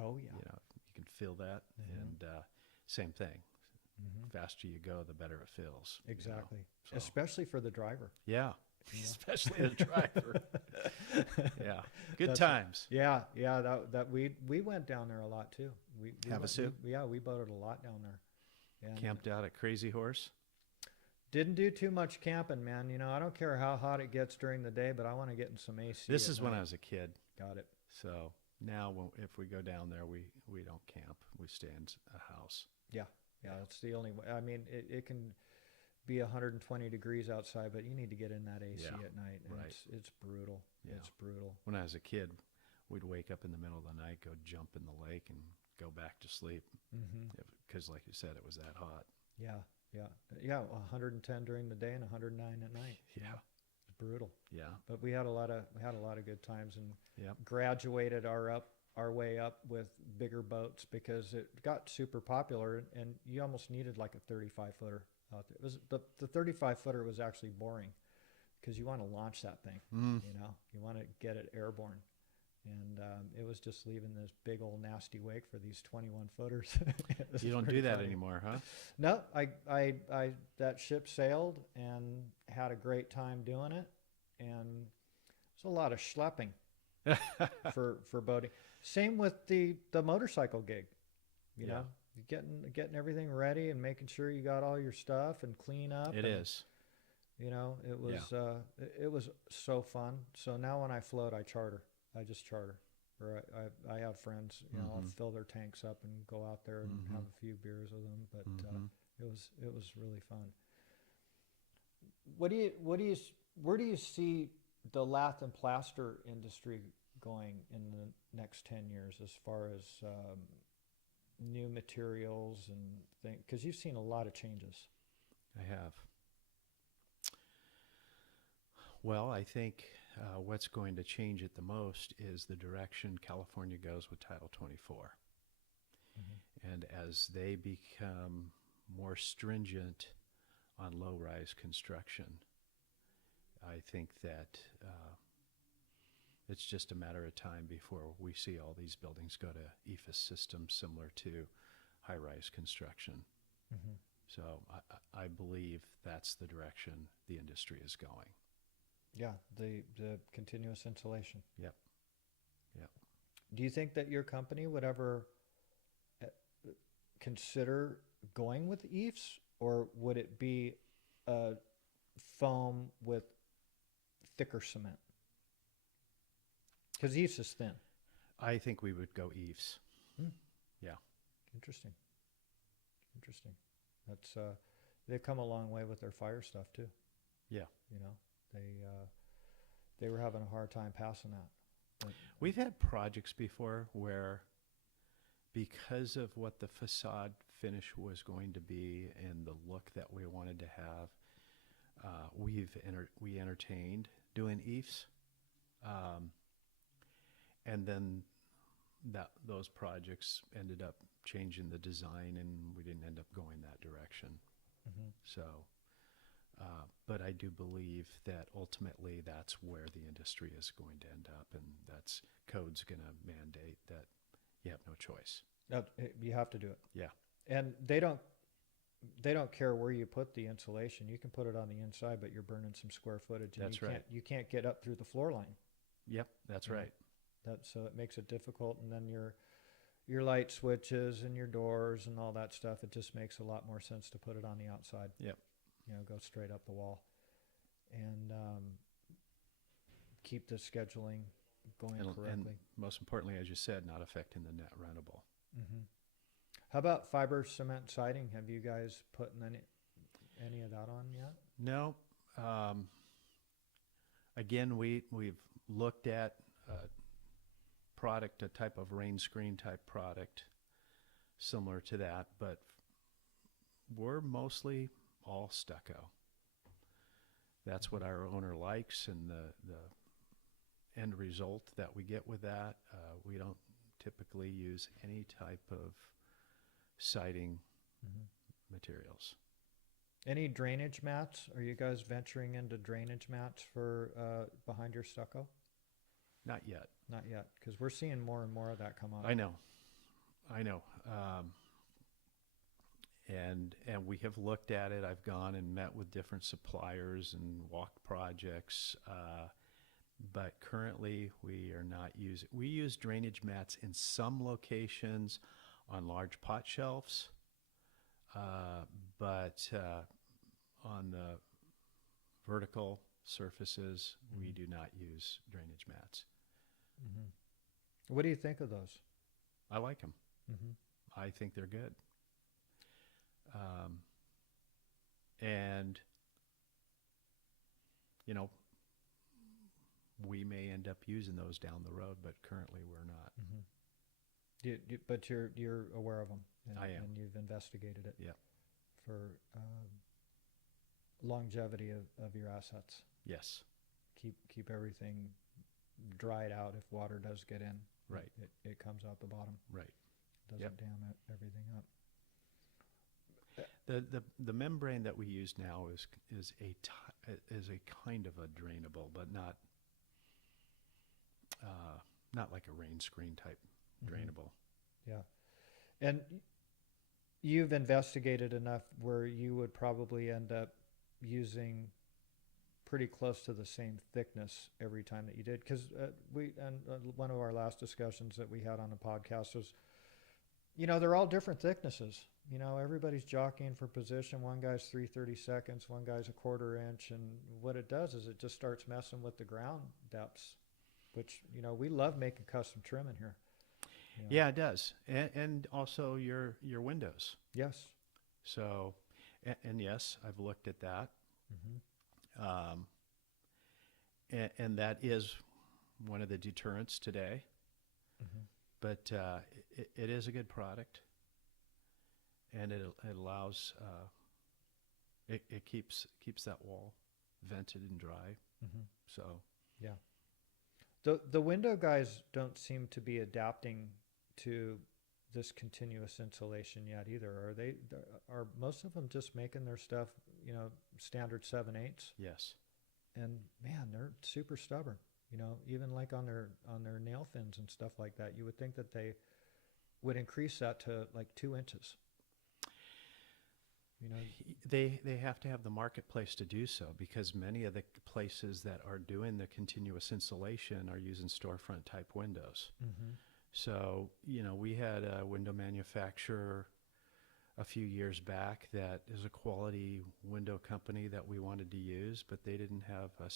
Oh yeah. You can feel that. And same thing. Faster you go, the better it feels. Exactly. So, Especially for the driver. yeah. Yeah. Especially the driver. Yeah. Good That's times. Yeah. That we went down there a lot too. We Havasu? we boated a lot down there. And Camped out at Crazy Horse. didn't do too much camping, man. I don't care how hot it gets during the day, but I want to get in some AC. This at is when night. I was a kid. Got it. So now if we go down there, we don't camp. We stay in a house. Yeah, that's the only way. I mean, it can be 120 degrees outside, but you need to get in that AC Yeah, at night. And right. It's brutal. Yeah. It's brutal. When I was a kid, we'd wake up in the middle of the night, go jump in the lake, and go back to sleep. Because, like you said, it was that hot. Yeah. 110 during the day and 109 at night. Yeah. It's brutal. Yeah. But we had a lot of good times, and Yep. graduated our way up with bigger boats because it got super popular, and you almost needed like a 35-footer. out there. It was the 35 footer was actually boring because you want to launch that thing. You know, you want to get it airborne. And it was just leaving this big old nasty wake for these 21 footers. You don't do that anymore, huh? No, that ship sailed and had a great time doing it. And it's a lot of schlepping for boating. Same with the motorcycle gig, you know, getting everything ready and making sure you got all your stuff and clean up. It is. You know, it was so fun. So now when I float, I charter. I just charter, or I have friends. You know, I'll fill their tanks up and go out there and have a few beers with them. But it was really fun. Where do you see the lath and plaster industry going in the next 10 years as far as new materials and things? Because you've seen a lot of changes. I have. Well, I think what's going to change it the most is the direction California goes with Title 24. And as they become more stringent on low-rise construction, I think that it's just a matter of time before we see all these buildings go to Eifs systems similar to high-rise construction. So I believe that's the direction the industry is going. Yeah, the continuous insulation. Yep. Do you think that your company would ever consider going with Eifs, or would it be a foam with thicker cement? Because Eifs is thin. I think we would go Eifs. Yeah. Interesting. That's they've come a long way with their fire stuff too. Yeah. You know, they were having a hard time passing that. But we've had projects before where, because of what the facade finish was going to be and the look that we wanted to have, we entertained doing Eifs, and then those projects ended up changing the design, and we didn't end up going that direction. So, but I do believe that ultimately that's where the industry is going to end up, and that's code's going to mandate that you have no choice. you have to do it. Yeah. And they don't care where you put the insulation. You can put it on the inside, but you're burning some square footage. And That's right. You can't get up through the floor line. Yep, that's right. So it makes it difficult. And then your light switches and your doors and all that stuff, it just makes a lot more sense to put it on the outside. Yep. You know, go straight up the wall. And keep the scheduling going correctly. And most importantly, as you said, not affecting the net rentable. How about fiber cement siding? Have you guys put any of that on yet? No. Again, we've looked at a type of rain screen type product similar to that, but we're mostly all stucco. That's what our owner likes, and the end result that we get with that, we don't typically use any type of siding materials. Any drainage mats? Are you guys venturing into drainage mats for behind your stucco? Not yet. Not yet, because we're seeing more and more of that come up. I know. And we have looked at it. I've gone and met with different suppliers and walked projects, but currently we are not using. We use drainage mats in some locations on large pot shelves, but on the vertical surfaces, we do not use drainage mats. What do you think of those? I like them. I think they're good. And, you know, we may end up using those down the road, but currently we're not. But you're aware of them. And, I am. And you've investigated it. Yep. For longevity of your assets. Yes. Keep everything dried out. If water does get in, right, it comes out the bottom. Right. Doesn't dam everything up. The membrane that we use now is a kind of a drainable, but not like a rain screen type drainable. Yeah. And you've investigated enough where you would probably end up using pretty close to the same thickness every time that you did. Because one of our last discussions that we had on the podcast was, they're all different thicknesses. Everybody's jockeying for position. One guy's 3/32, one guy's a 1/4 inch. And what it does is it just starts messing with the ground depths, which, we love making custom trim in here. Yeah, it does. And also your windows. Yes. So, and yes, I've looked at that. And that is one of the deterrents today. But it is a good product, and it allows it keeps that wall vented and dry. So yeah, the window guys don't seem to be adapting to this continuous insulation yet either. Are most of them just making their stuff standard 7/8? Yes. And man, they're super stubborn. Even like on their nail fins and stuff like that, you would think that they would increase that to like 2 inches. They have to have the marketplace to do so, because many of the places that are doing the continuous insulation are using storefront type windows. So, we had a window manufacturer a few years back that is a quality window company that we wanted to use, but they didn't have a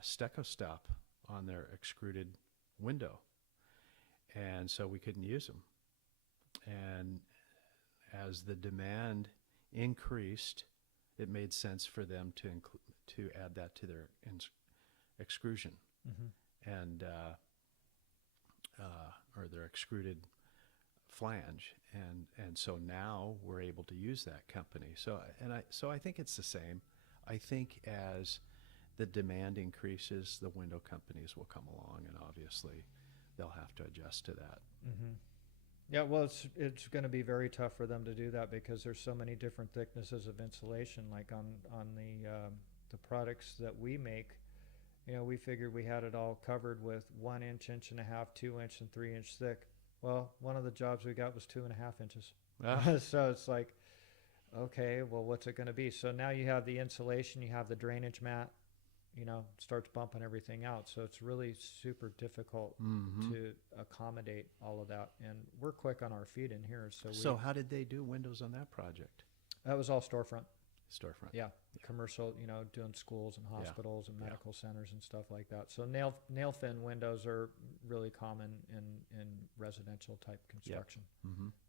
Stucco stop on their extruded window. And so we couldn't use them. And as the demand increased, it made sense for them to add that to their extrusion and or their extruded flange, and so now we're able to use that company. So I think it's the same. I think as the demand increases, the window companies will come along, and obviously they'll have to adjust to that. Yeah, well, it's going to be very tough for them to do that because there's so many different thicknesses of insulation. Like on the products that we make, we figured we had it all covered with 1 inch, 1.5 inches, 2 inch, and 3 inch thick. Well, one of the jobs we got was 2.5 inches. So it's like, okay, well, what's it going to be? So now you have the insulation, you have the drainage mat, starts bumping everything out. So it's really super difficult to accommodate all of that. And we're quick on our feet in here. So how did they do windows on that project? That was all storefront. Yeah. Commercial, doing schools and hospitals and medical centers and stuff like that. So nail fin windows are really common in residential type construction.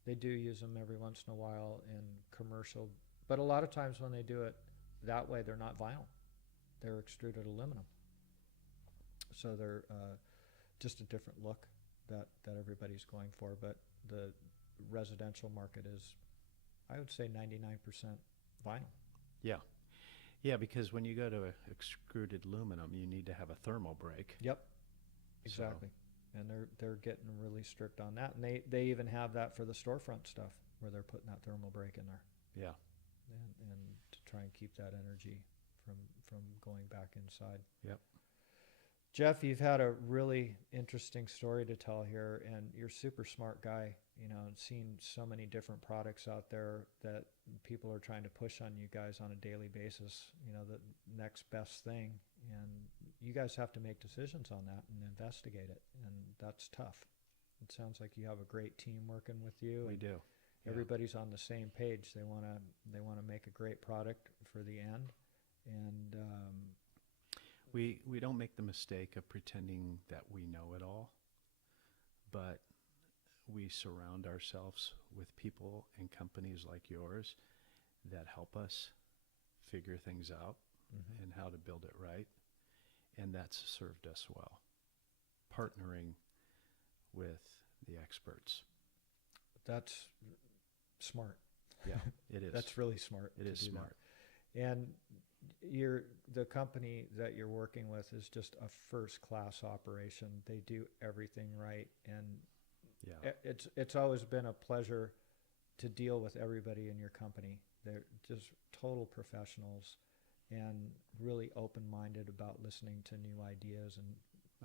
They do use them every once in a while in commercial, but a lot of times when they do it that way, they're not vinyl. They're extruded aluminum. So they're just a different look that everybody's going for. But the residential market is, I would say, 99% vinyl. Yeah, because when you go to extruded aluminum, you need to have a thermal break. Yep, exactly. So. And they're getting really strict on that. And they even have that for the storefront stuff where they're putting that thermal break in there. Yeah. And to try and keep that energy from going back inside. Yep. Jeff, you've had a really interesting story to tell here, and you're a super smart guy, and seen so many different products out there that people are trying to push on you guys on a daily basis, the next best thing. And you guys have to make decisions on that and investigate it, and that's tough. It sounds like you have a great team working with you. We do. Everybody's on the same page. They want to make a great product for the end, and we don't make the mistake of pretending that we know it all, but we surround ourselves with people and companies like yours that help us figure things out and how to build it right, and that's served us well, partnering with the experts. That's smart. Yeah, it is. That's really smart. It is smart. That. And the company that you're working with is just a first-class operation. They do everything right, and it's always been a pleasure to deal with everybody in your company. They're just total professionals and really open-minded about listening to new ideas and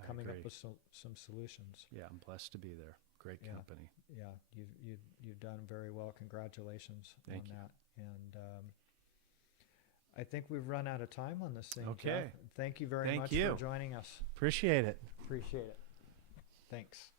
I coming agree. up with some solutions. Yeah, I'm blessed to be there. Great Yeah. company. Yeah, you've done very well. Congratulations Thank on you. that. And I think we've run out of time on this thing. Okay. Jeff. Thank you very Thank much you. for joining us. Appreciate it. Appreciate it. Thanks.